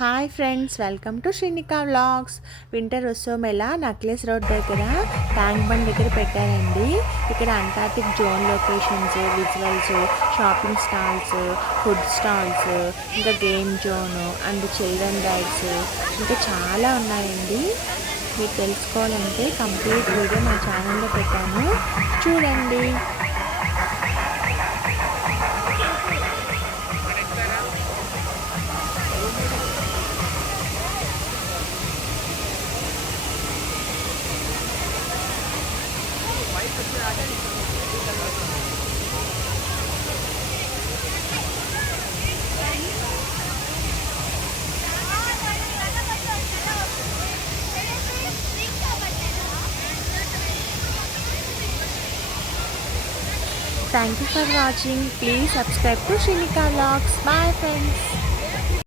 Hi friends, welcome to Srinika vlogs. Winter ఉత్సవం మేళా necklace road దగ్గర ట్యాంక్ బండ్ దగ్గర పెట్టారండి. ఇక్కడ Antarctic zone locations, visuals, shopping stalls, food stalls, ఇంకా game zone and children rides ఇంకా చాలా ఉన్నాయండి. మీరు తెలుసుకోవాలంటే కంప్లీట్ వీడియో నా ఛానల్లో పెట్టాను, చూడండి. Thank you for watching. Please subscribe to Shrinika Vlogs. Bye friends.